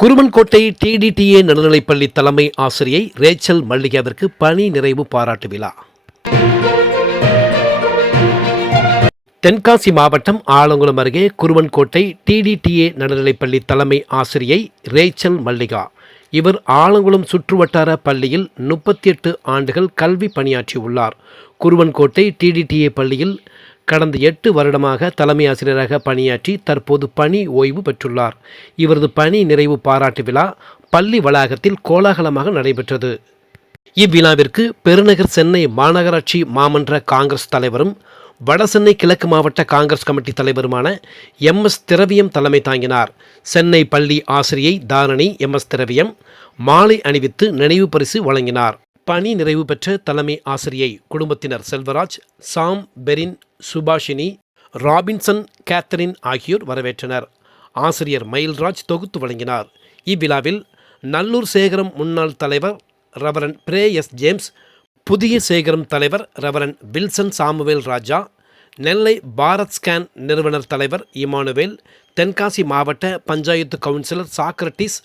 Kuruvankottai TDTA நடுநிலைப்பள்ளி தலைமை ஆசிரியை ரேச்சல் மல்லிகாவிற்கு பணி நிறைவு பாராட்டு விழா. தென்காசி மாவட்டம் ஆலங்குளம் அருகே குருவன்கோட்டை டிடிடிஏ நடுநிலைப்பள்ளி தலைமை ஆசிரியை ரேச்சல் மல்லிகா. இவர் ஆலங்குளம் சுற்றுவட்டார பள்ளியில் முப்பத்தி எட்டு ஆண்டுகள் கல்வி பணியாற்றியுள்ளார். குருவன்கோட்டை டிடிடிஏ பள்ளியில் கடந்த எட்டு வருடமாக தலைமை ஆசிரியராக பணியாற்றி தற்போது பணி ஓய்வு பெற்றுள்ளார். இவரது பணி நிறைவு பாராட்டு விழா பள்ளி வளாகத்தில் கோலாகலமாக நடைபெற்றது. இவ்விழாவிற்கு பெருநகர் சென்னை மாநகராட்சி மாமன்ற காங்கிரஸ் தலைவரும் வடசென்னை கிழக்கு மாவட்ட காங்கிரஸ் கமிட்டி தலைவருமான எம். எஸ். திரவியம் தலைமை தாங்கினார். சென்னை பள்ளி ஆசிரியை தாரணி எம். எஸ். திரவியம் மாலை அணிவித்து நினைவு பரிசு வழங்கினார். பணி நிறைவு பெற்ற தலைமை ஆசிரியை குடும்பத்தினர் Selvaraj Sam Perin Subhashini Robinson Catherine ஆகியோர் வரவேற்றனர். ஆசிரியர் மயில்ராஜ் தொகுத்து வழங்கினார். இவ்விழாவில் நல்லூர் சேகரம் முன்னாள் தலைவர் ரவரன் பிரே எஸ் ஜேம்ஸ் புதிய சேகரம் தலைவர் reverend Wilson Samuel Raja Nellai Bharat scan நிறுவனர் தலைவர் இமானுவேல் தென்காசி மாவட்ட பஞ்சாயத்து கவுன்சிலர் சாக்ரட்டிஸ்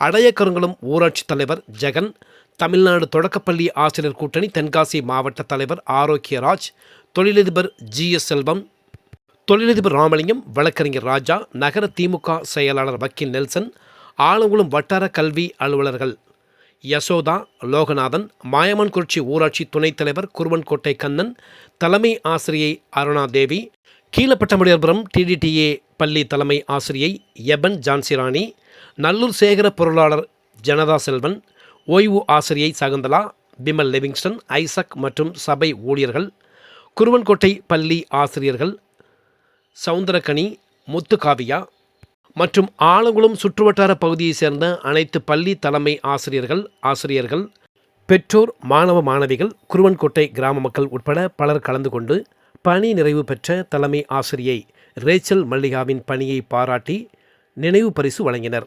அடையக்கருங்குளம் ஊராட்சி தலைவர் ஜெகன் தமிழ்நாடு தொடக்கப்பள்ளி ஆசிரியர் கூட்டணி தென்காசி மாவட்ட தலைவர் ஆரோக்கியராஜ் தொழிலதிபர் ஜி எஸ் செல்வம் தொழிலதிபர் ராமலிங்கம் வழக்கறிஞர் ராஜா நகர திமுக செயலாளர் வக்கீல் நெல்சன் ஆலங்குளம் வட்டார கல்வி அலுவலர்கள் யசோதா லோகநாதன் மாயமன்குறிச்சி ஊராட்சி துணைத் தலைவர் குருவன்கோட்டை கண்ணன் தலைமை ஆசிரியை அருணாதேவி கீழப்பட்டமுடியபுரம் டிடிடிஏ பள்ளி தலைமை ஆசிரியை எபன் ஜான்சிராணி நல்லூர் சேகர பொருளாளர் ஜனதா செல்வன் ஓய்வு ஆசிரியை சகுந்தலா பிமல் லிவிங்ஸ்டன் ஐசக் மற்றும் சபை ஊழியர்கள் குருவன்கோட்டை பள்ளி ஆசிரியர்கள் சவுந்தரக்கனி முத்துகாவியா மற்றும் ஆலங்குளம் சுற்றுவட்டார பகுதியைச் சேர்ந்த அனைத்து பள்ளி தலைமை ஆசிரியர்கள் ஆசிரியர்கள் பெற்றோர் மாணவ மாணவிகள் குருவன்கோட்டை கிராம மக்கள் உட்பட பலர் கலந்து கொண்டு பணி நிறைவு பெற்ற தலைமை ஆசிரியை ரேச்சல் மல்லிகாவின் பணியை பாராட்டி நினைவு பரிசு வழங்கினர்.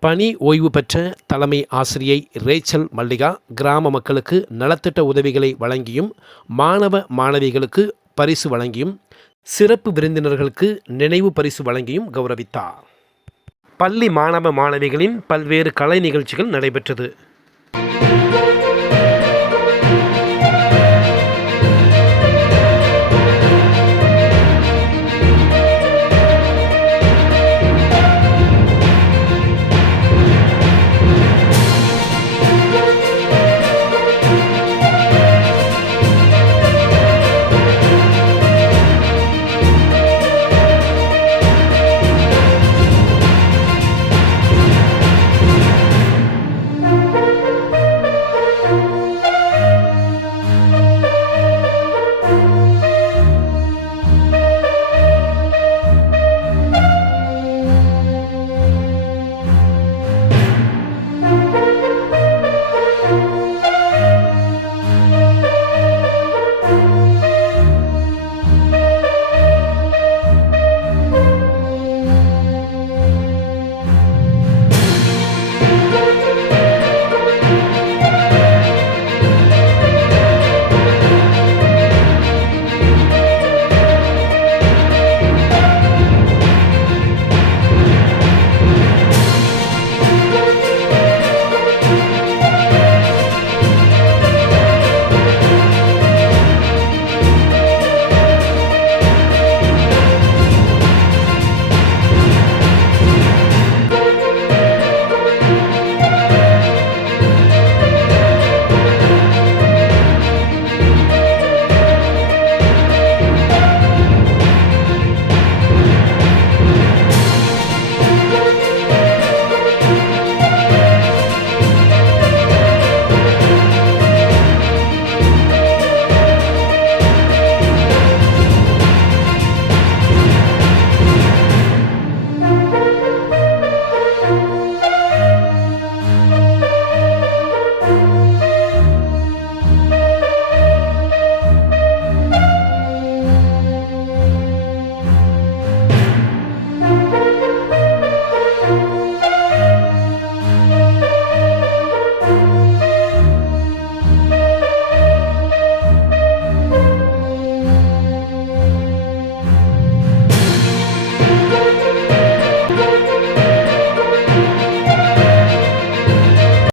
பணி ஓய்வு பெற்ற தலைமை ஆசிரியை ரேச்சல் மல்லிகா கிராம மக்களுக்கு நலத்திட்ட உதவிகளை வழங்கியும் மாணவ மாணவிகளுக்கு பரிசு வழங்கியும் சிறப்பு விருந்தினர்களுக்கு நினைவு பரிசு வழங்கியும் கௌரவித்தார். பள்ளி மாணவ மாணவிகளின் பல்வேறு கலை நிகழ்ச்சிகள் நடைபெற்றது.